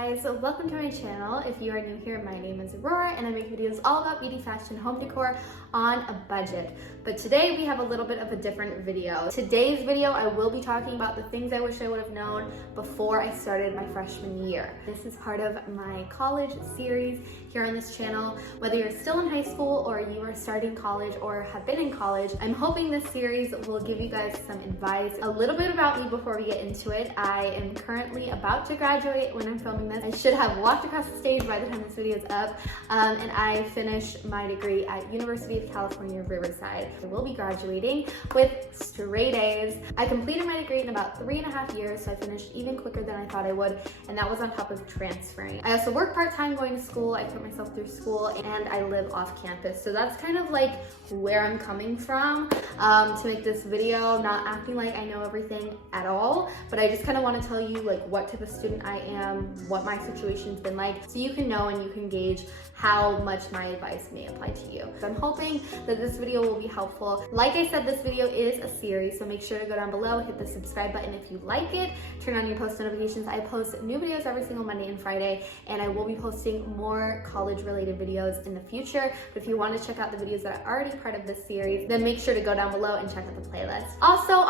guys, welcome to my channel. If you are new here, my name is Aurora and I make videos all about beauty, fashion, home decor on a budget. But today we have a little bit of a different video. Today's video, I will be talking about the things I wish I would have known before I started my freshman year. This is part of my college series here on this channel. Whether you're still in high school or you are starting college or have been in college, I'm hoping this series will give you guys some advice. A little bit about me before we get into it. I am currently about to graduate when I'm filming this. I should have walked across the stage by the time this video is up, and I finished my degree at University of California, Riverside. I will be graduating with straight A's. I completed my degree in about 3.5 years, so I finished even quicker than I thought I would, and that was on top of transferring. I also work part-time going to school. I put myself through school, and I live off campus. So that's kind of like where I'm coming from to make this video, not acting like I know everything at all, but I just kind of want to tell you like what type of student I am, what my situation's been like, so you can know and you can gauge how much my advice may apply to you. So I'm hoping that this video will be helpful. Like I said, this video is a series, so make sure to go down below, hit the subscribe button if you like it, turn on your post notifications. I post new videos every single Monday and Friday, and I will be posting more college related videos in the future. But if you want to check out the videos that are already part of this series, then make sure to go down below and check out the playlist. Also,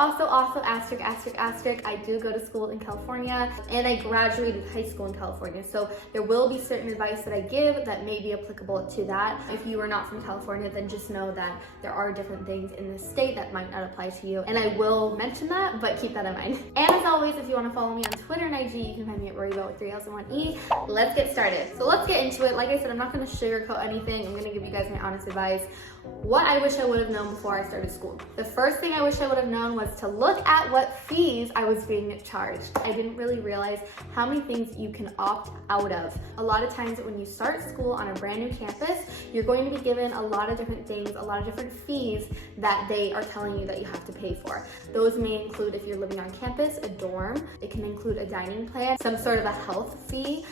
asterisk, I do go to school in California, and I graduated high school in California. So there will be certain advice that I give that may be applicable to that. If you are not from California, then just know that there are different things in this state that might not apply to you. And I will mention that, but keep that in mind. And as always, if you want to follow me on Twitter and IG, you can find me at Roribo with 3 L's and 1 E. Let's get started. So let's get into it. Like I said, I'm not going to sugarcoat anything. I'm going to give you guys my honest advice. What I wish I would have known before I started school. The first thing I wish I would have known was to look at what fees I was being charged. I didn't really realize how many things you can opt out of. A lot of times when you start school on a brand new campus, you're going to be given a lot of different things, a lot of different fees that they are telling you that you have to pay for. Those may include, if you're living on campus, a dorm. It can include a dining plan, some sort of a health fee.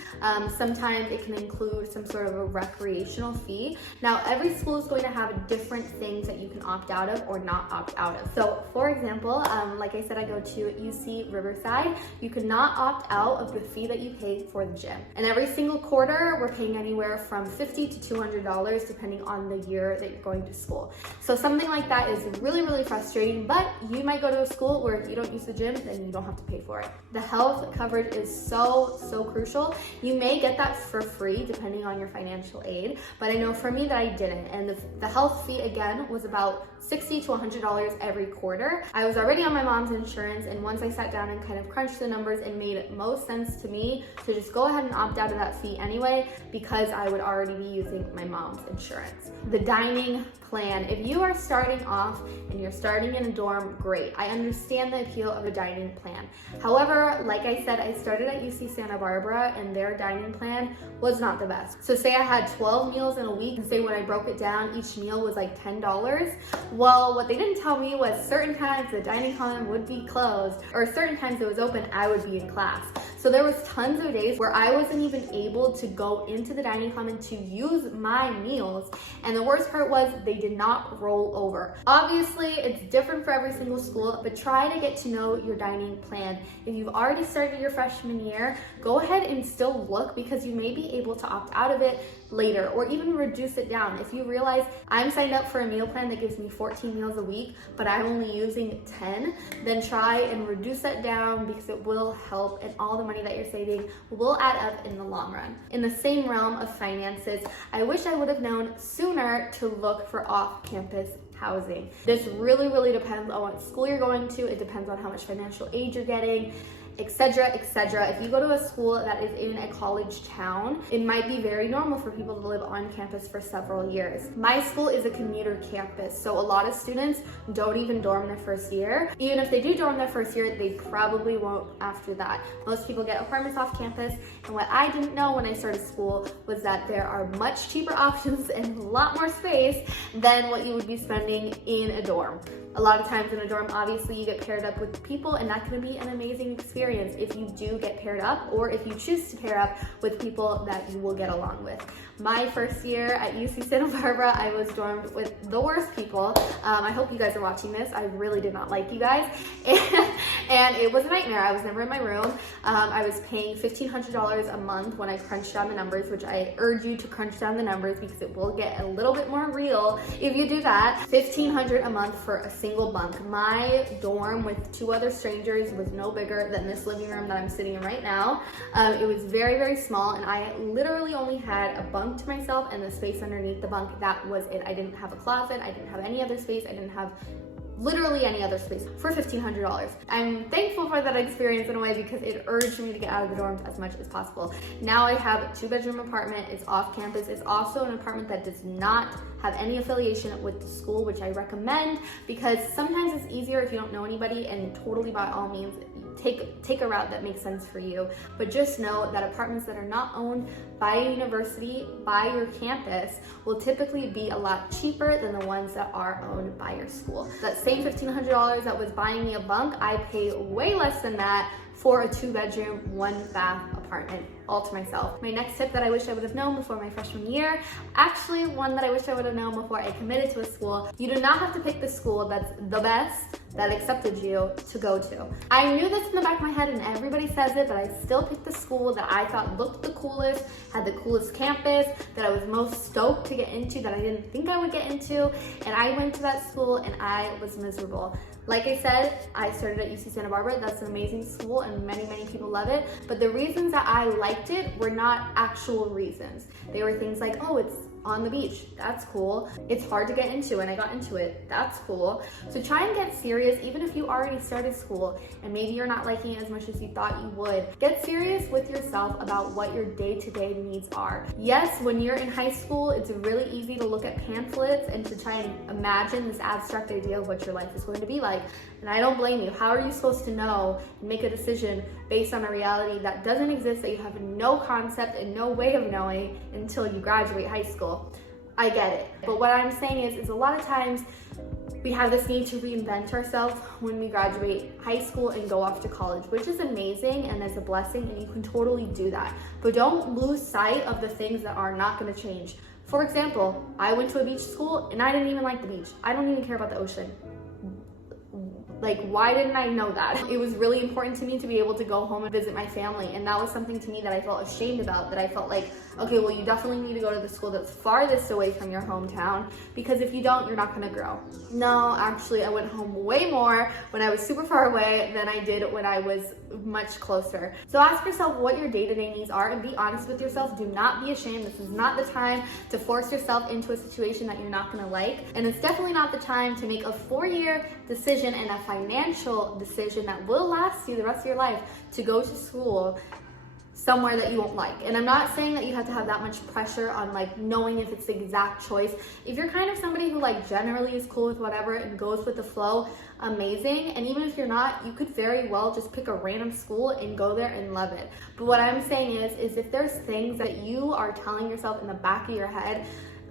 Sometimes it can include some sort of a recreational fee. Now, every school is going to have different things that you can opt out of or not opt out of. So for example, like I said, I go to UC Riverside. You could not opt out of the fee that you pay for the gym. And every single quarter, we're paying anywhere from $50 to $200 depending on the year that you're going to school. So something like that is really, really frustrating, but you might go to a school where if you don't use the gym, then you don't have to pay for it. The health coverage is so crucial. You may get that for free depending on your financial aid, but I know for me that I didn't. And the health fee again was about $60 to $100 every quarter. I was already on my mom's insurance, and once I sat down and kind of crunched the numbers, it made most sense to me to just go ahead and opt out of that fee anyway, because I would already be using my mom's insurance. The dining plan. If you are starting off and you're starting in a dorm, great. I understand the appeal of a dining plan. However, like I said, I started at UC Santa Barbara and their dining plan was not the best. So say I had 12 meals in a week, and say when I broke it down, each meal was like $10. Well, what they didn't tell me was certain times the dining common would be closed, or certain times it was open, I would be in class. So there was tons of days where I wasn't even able to go into the dining common to use my meals. And the worst part was they did not roll over. Obviously, it's different for every single school, but try to get to know your dining plan. If you've already started your freshman year, go ahead and still look, because you may be able to opt out of it later or even reduce it down. If you realize I'm signed up for a meal plan that gives me 14 meals a week, but I'm only using 10, then try and reduce that down, because it will help, and all the money that you're saving will add up in the long run. In the same realm of finances, I wish I would have known sooner to look for off-campus housing. This really depends on what school you're going to. It depends on how much financial aid you're getting, etc., etc. If you go to a school that is in a college town, it might be very normal for people to live on campus for several years. My school is a commuter campus, so a lot of students don't even dorm their first year. Even if they do dorm their first year, they probably won't after that. Most people get apartments off campus, and what I didn't know when I started school was that there are much cheaper options and a lot more space than what you would be spending in a dorm. A lot of times in a dorm, obviously you get paired up with people, and that's going to be an amazing experience. experience if you do get paired up, or if you choose to pair up with people that you will get along with. My first year at UC Santa Barbara, I was dormed with the worst people. I hope you guys are watching this. I really did not like you guys. And it was a nightmare. I was never in my room. I was paying $1,500 a month when I crunched down the numbers, which I urge you to crunch down the numbers because it will get a little bit more real if you do that. $1,500 a month for a single bunk. My dorm with 2 other strangers was no bigger than this living room that I'm sitting in right now. It was very, very small, and I literally only had a bunk to myself and the space underneath the bunk. That was it. I didn't have a closet. I didn't have any other space. I didn't have literally any other space for $1,500. I'm thankful for that experience in a way because it urged me to get out of the dorms as much as possible. Now I have a 2-bedroom apartment. It's off campus. It's also an apartment that does not have any affiliation with the school, which I recommend because sometimes it's easier if you don't know anybody, and totally by all means take a route that makes sense for you. But just know that apartments that are not owned by a university, by your campus, will typically be a lot cheaper than the ones that are owned by your school. That same $1,500 that was buying me a bunk, I pay way less than that for a 2-bedroom, 1-bath apartment all to myself. My next tip that I wish I would have known before my freshman year, actually one that I wish I would have known before I committed to a school: you do not have to pick the school that's the best, that accepted you, to go to. I knew this in the back of my head and everybody says it, but I still picked the school that I thought looked the coolest, had the coolest campus, that I was most stoked to get into, that I didn't think I would get into, and I went to that school and I was miserable. Like I said, I started at UC Santa Barbara. That's an amazing school and many, many people love it. But the reasons that I liked it were not actual reasons. They were things like, oh, it's on the beach. That's cool. It's hard to get into and I got into it. That's cool. So try and get serious even if you already started school and maybe you're not liking it as much as you thought you would. Get serious with yourself about what your day-to-day needs are. Yes, when you're in high school, it's really easy to look at pamphlets and to try and imagine this abstract idea of what your life is going to be like. And I don't blame you. How are you supposed to know and make a decision based on a reality that doesn't exist, that you have no concept and no way of knowing until you graduate high school? I get it. But what I'm saying is a lot of times we have this need to reinvent ourselves when we graduate high school and go off to college, which is amazing and is a blessing, and you can totally do that. But don't lose sight of the things that are not going to change. For example, I went to a beach school and I didn't even like the beach. I don't even care about the ocean. Like, why didn't I know that? It was really important to me to be able to go home and visit my family, and that was something to me that I felt ashamed about, that I felt like, okay, well, you definitely need to go to the school that's farthest away from your hometown, because if you don't, you're not gonna grow. No, actually, I went home way more when I was super far away than I did when I was much closer. So ask yourself what your day-to-day needs are and be honest with yourself. Do not be ashamed. This is not the time to force yourself into a situation that you're not gonna like, and it's definitely not the time to make a 4-year decision and a financial decision that will last you the rest of your life to go to school somewhere that you won't like. And I'm not saying that you have to have that much pressure on like knowing if it's the exact choice. If you're kind of somebody who like generally is cool with whatever and goes with the flow, amazing. And even if you're not, you could very well just pick a random school and go there and love it. But what I'm saying is if there's things that you are telling yourself in the back of your head,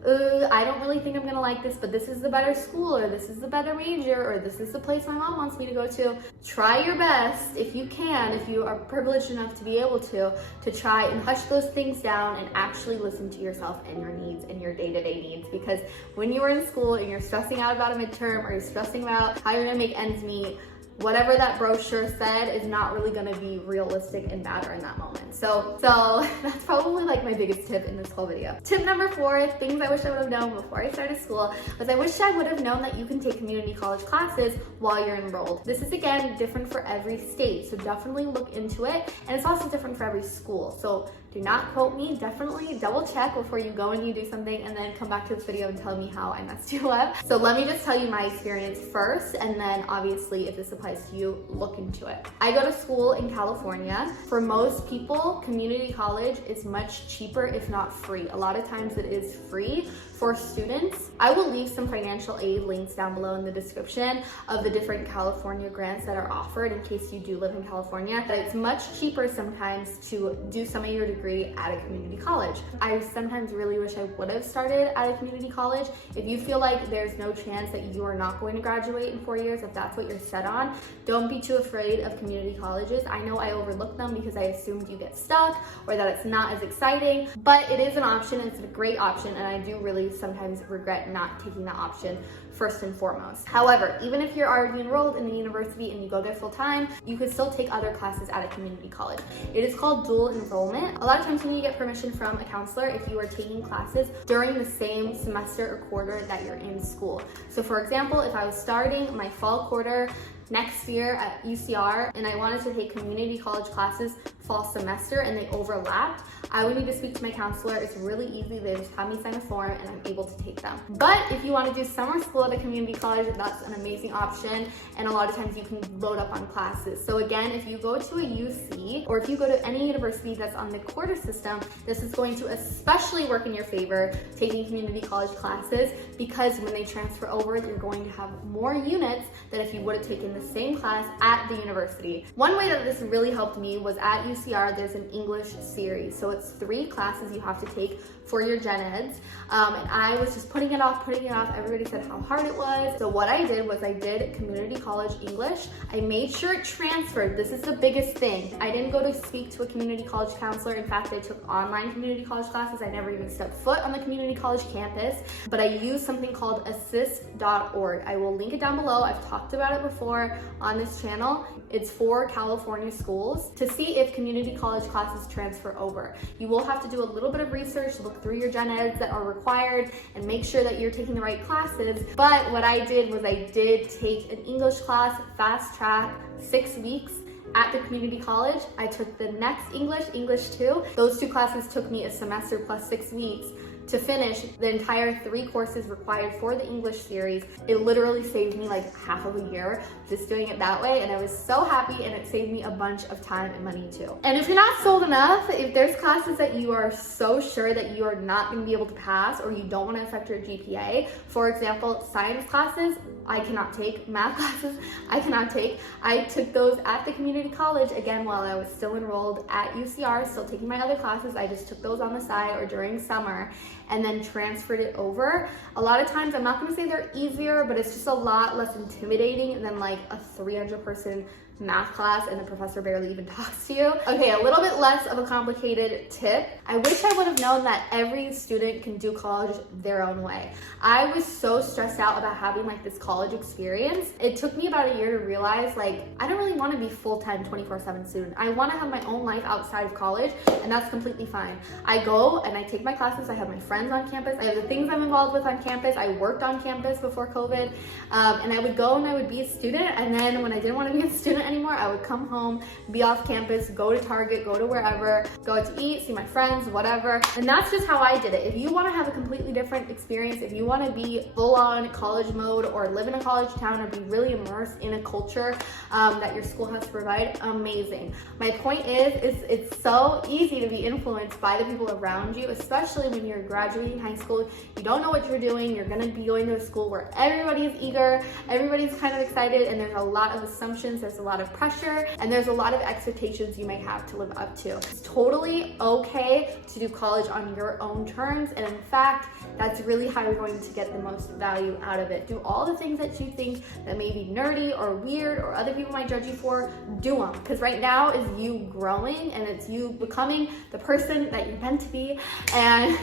I don't really think I'm gonna like this, but this is the better school, or this is the better major, or this is the place my mom wants me to go to. Try your best, if you can, if you are privileged enough to be able to try and hush those things down and actually listen to yourself and your needs and your day-to-day needs. Because when you are in school and you're stressing out about a midterm, or you're stressing about how you're gonna make ends meet, whatever that brochure said is not really gonna be realistic and matter in that moment. So that's probably like my biggest tip in this whole video. Tip number 4, things I wish I would have known before I started school, was I wish I would have known that you can take community college classes while you're enrolled. This is again different for every state, so definitely look into it. And it's also different for every school. So do not quote me, definitely double check before you go and you do something and then come back to this video and tell me how I messed you up. So let me just tell you my experience first, and then obviously if this applies to you, look into it. I go to school in California. For most people, community college is much cheaper, if not free. A lot of times it is free for students. I will leave some financial aid links down below in the description of the different California grants that are offered in case you do live in California. But it's much cheaper sometimes to do some of your degrees degree at a community college. I sometimes really wish I would have started at a community college. If you feel like there's no chance that you are not going to graduate in 4 years, if that's what you're set on, don't be too afraid of community colleges. I know I overlooked them because I assumed you get stuck or that it's not as exciting, but it is an option. It's a great option, and I do really sometimes regret not taking that option first and foremost. However, even if you're already enrolled in the university and you go there full time, you could still take other classes at a community college. It is called dual enrollment. A lot of times you need to get permission from a counselor if you are taking classes during the same semester or quarter that you're in school. So for example, if I was starting my fall quarter next year at UCR and I wanted to take community college classes fall semester and they overlapped, I would need to speak to my counselor. It's really easy. They just have me sign a form and I'm able to take them. But if you want to do summer school at a community college, that's an amazing option, and a lot of times you can load up on classes. So again, if you go to a UC or if you go to any university that's on the quarter system, this is going to especially work in your favor taking community college classes, because when they transfer over, you're going to have more units than if you would have taken the same class at the university. One way that this really helped me was at UCR, there's an English series. So it's 3 classes you have to take for your gen eds. And I was just putting it off. Everybody said how hard it was. So what I did was I did community college English. I made sure it transferred. This is the biggest thing. I didn't go to speak to a community college counselor. In fact, I took online community college classes. I never even stepped foot on the community college campus, but I used something called assist.org. I will link it down below. I've talked about it before on this channel. It's for California schools to see if community college classes transfer over. You will have to do a little bit of research, look through your gen eds that are required, and make sure that you're taking the right classes. But what I did was I did take an English class, fast track, 6 weeks at the community college. I took the next English 2. Those 2 classes took me a semester plus 6 weeks to finish the entire 3 courses required for the English series. It literally saved me like half of a year just doing it that way, and I was so happy, and it saved me a bunch of time and money too. And if you're not sold enough, if there's classes that you are so sure that you are not going to be able to pass, or you don't want to affect your GPA, for example, science classes, I cannot take. Math classes, I cannot take. I took those at the community college, again, while I was still enrolled at UCR, still taking my other classes. I just took those on the side or during summer and then transferred it over. A lot of times, I'm not gonna say they're easier, but it's just a lot less intimidating than like a 300-person math class and the professor barely even talks to you. Okay, a little bit less of a complicated tip. I wish I would have known that every student can do college their own way. I was so stressed out about having like this college experience. It took me about a year to realize like, I don't really want to be full-time 24/7 student. I want to have my own life outside of college, and that's completely fine. I go and I take my classes. I have my friends on campus. I have the things I'm involved with on campus. I worked on campus before COVID, and I would go and I would be a student, and then when I didn't want to be a student anymore, I would come home, be off campus, go to Target, go to wherever, go out to eat, see my friends, whatever. And that's just how I did it. If you want to have a completely different experience, if you want to be full-on college mode or live in a college town or be really immersed in a culture that your school has to provide, amazing. My point is it's so easy to be influenced by the people around you, especially when you're graduating high school. You don't know what you're doing. You're going to be going to a school where everybody is eager, everybody's kind of excited, and there's a lot of assumptions, there's a lot of pressure, and there's a lot of expectations you may have to live up to. It's totally okay to do college on your own terms, and in fact, that's really how you're going to get the most value out of it. Do all the things that you think that may be nerdy or weird or other people might judge you for, do them. Because right now is you growing, and it's you becoming the person that you're meant to be, and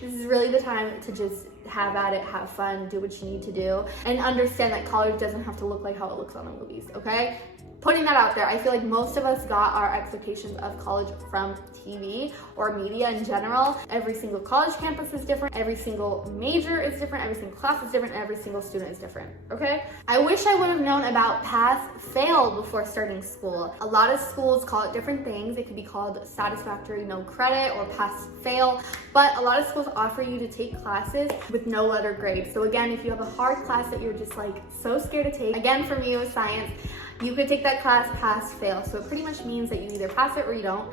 this is really the time to just have at it, have fun, do what you need to do, and understand that college doesn't have to look like how it looks on the movies, okay? Putting that out there, I feel like most of us got our expectations of college from TV or media in general. Every single college campus is different, every single major is different, every single class is different, every single student is different, okay? I wish I would have known about pass-fail before starting school. A lot of schools call it different things. It could be called satisfactory no credit or pass-fail, but a lot of schools offer you to take classes with no letter grade. So again, if you have a hard class that you're just like so scared to take, again, for me it was science, you could take that class pass-fail. So it pretty much means that you either pass it or you don't.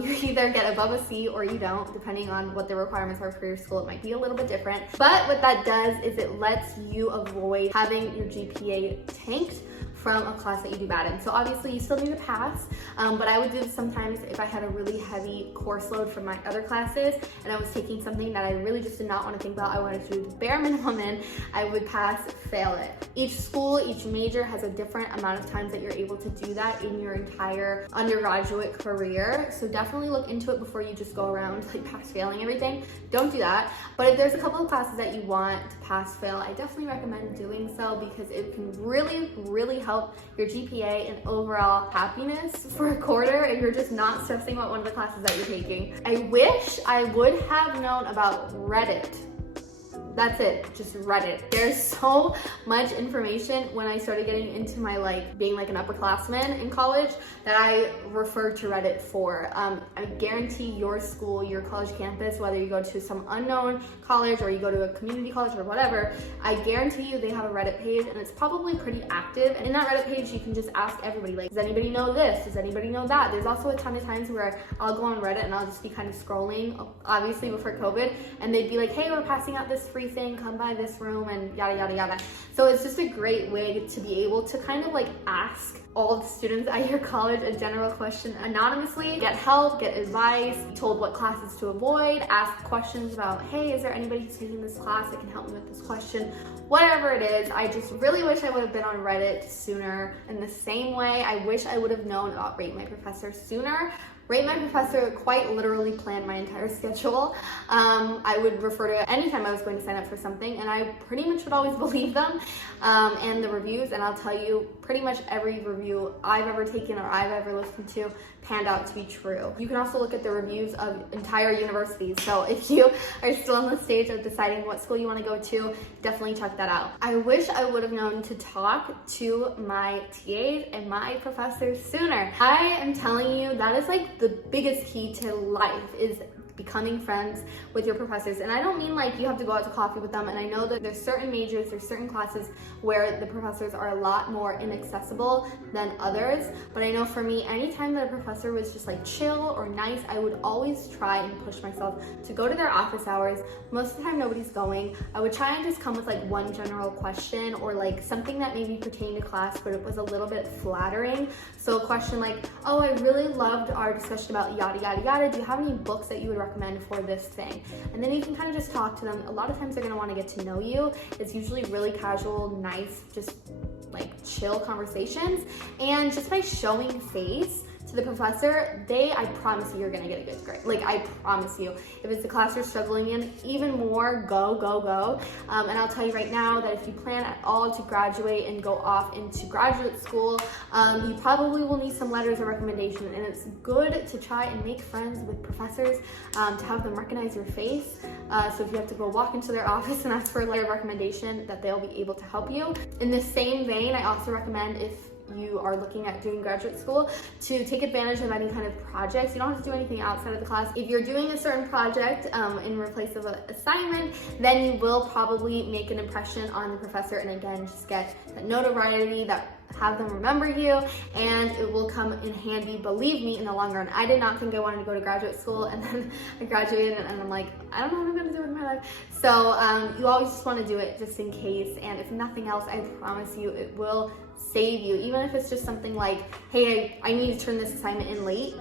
You either get above a C or you don't, depending on what the requirements are for your school. It might be a little bit different. But what that does is it lets you avoid having your GPA tanked from a class that you do bad in. So obviously you still need to pass, but I would do this sometimes if I had a really heavy course load from my other classes and I was taking something that I really just did not want to think about. I wanted to do the bare minimum in. I would pass, fail it. Each school, each major has a different amount of times that you're able to do that in your entire undergraduate career. So definitely look into it before you just go around like pass failing everything. Don't do that. But if there's a couple of classes that you want to pass fail, I definitely recommend doing so because it can really help your GPA and overall happiness for a quarter if you're just not stressing about one of the classes that you're taking. I wish I would have known about Reddit. That's it, just Reddit. There's so much information when I started getting into my being like an upperclassman in college that I referred to Reddit for. I guarantee your school, your college campus, whether you go to some unknown college or you go to a community college or whatever, I guarantee you they have a Reddit page and it's probably pretty active. And in that Reddit page, you can just ask everybody, like, does anybody know this? Does anybody know that? There's also a ton of times where I'll go on Reddit and I'll just be kind of scrolling, obviously before COVID, and they'd be like, hey, we're passing out this free thing, come by this room, and yada yada yada. So it's just a great way to be able to kind of ask all the students at your college a general question anonymously, get help, get advice, be told what classes to avoid, ask questions about, hey, is there anybody who's taking this class that can help me with this question? Whatever it is, I just really wish I would have been on Reddit sooner. In the same way, I wish I would have known about Rate My Professor sooner. Rate My Professor quite literally planned my entire schedule. I would refer to it anytime I was going to sign up for something, and I pretty much would always believe them and the reviews, and I'll tell you, pretty much every review I've ever taken or I've ever listened to panned out to be true. You can also look at the reviews of entire universities, so if you are still on the stage of deciding what school you want to go to, definitely check that out. I wish I would have known to talk to my TAs and my professors sooner. I am telling you, that is the biggest key to life, is becoming friends with your professors. And I don't mean you have to go out to coffee with them, and I know that there's certain majors, there's certain classes where the professors are a lot more inaccessible than others, but I know for me, anytime that a professor was just chill or nice, I would always try and push myself to go to their office hours. Most of the time nobody's going. I would try and just come with one general question or something that maybe pertained to class, but it was a little bit flattering. So a question oh, I really loved our discussion about yada yada yada, do you have any books that you would recommend for this thing? And then you can kind of just talk to them. A lot of times they're going to want to get to know you. It's usually really casual, nice, just chill conversations, and just by showing face to the professor, I promise you're gonna get a good grade. I promise you. If it's a class you're struggling in, even more, go. And I'll tell you right now that if you plan at all to graduate and go off into graduate school, you probably will need some letters of recommendation, and it's good to try and make friends with professors, to have them recognize your face. So if you have to go walk into their office and ask for a letter of recommendation, that they'll be able to help you. In the same vein, I also recommend, if you are looking at doing graduate school, to take advantage of any kind of projects. You don't have to do anything outside of the class. If you're doing a certain project in replace of an assignment, then you will probably make an impression on the professor, and again, just get that notoriety, that have them remember you, and it will come in handy, believe me, in the long run. I did not think I wanted to go to graduate school, and then I graduated and I'm I don't know what I'm gonna do with my life. So you always just want to do it just in case, and if nothing else, I promise you it will save you. Even if it's just something hey, I need to turn this assignment in late,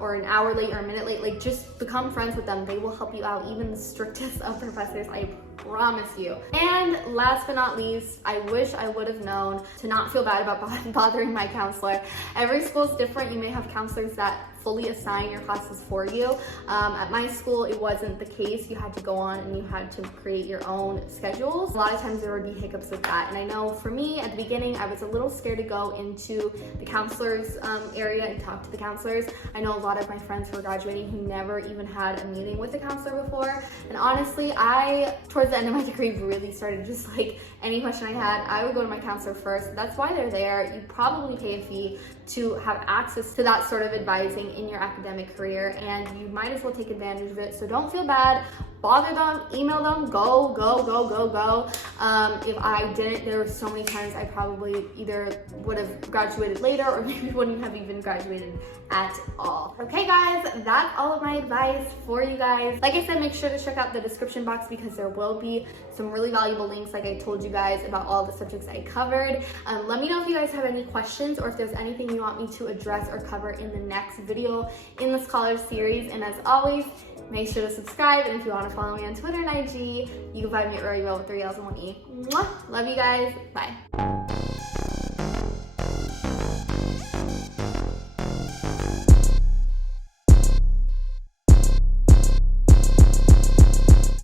or an hour late or a minute late, just become friends with them. They will help you out, even the strictest of professors, I promise you. And last but not least, I wish I would have known to not feel bad about bothering my counselor. Every school is different. You may have counselors that fully assign your classes for you. At my school, it wasn't the case. You had to go on and you had to create your own schedules. A lot of times there would be hiccups with that. And I know for me, at the beginning, I was a little scared to go into the counselor's area and talk to the counselors. I know a lot of my friends who are graduating who never even had a meeting with a counselor before. And honestly, towards the end of my degree, really started just any question I had, I would go to my counselor first. That's why they're there. You probably pay a fee to have access to that sort of advising in your academic career, and you might as well take advantage of it. So don't feel bad. Bother them, email them, go. If I didn't, there were so many times I probably either would have graduated later or maybe wouldn't have even graduated at all. Okay guys, that's all of my advice for you guys. Like I said, make sure to check out the description box because there will will be some really valuable links, like I told you guys, about all the subjects I covered. Let me know if you guys have any questions or if there's anything you want me to address or cover in the next video in the Scholar series. And as always, make sure to subscribe, and if you want to follow me on Twitter and IG, you can find me at RoryRoll with 3 L's and 1 E. Mwah! Love you guys. Bye.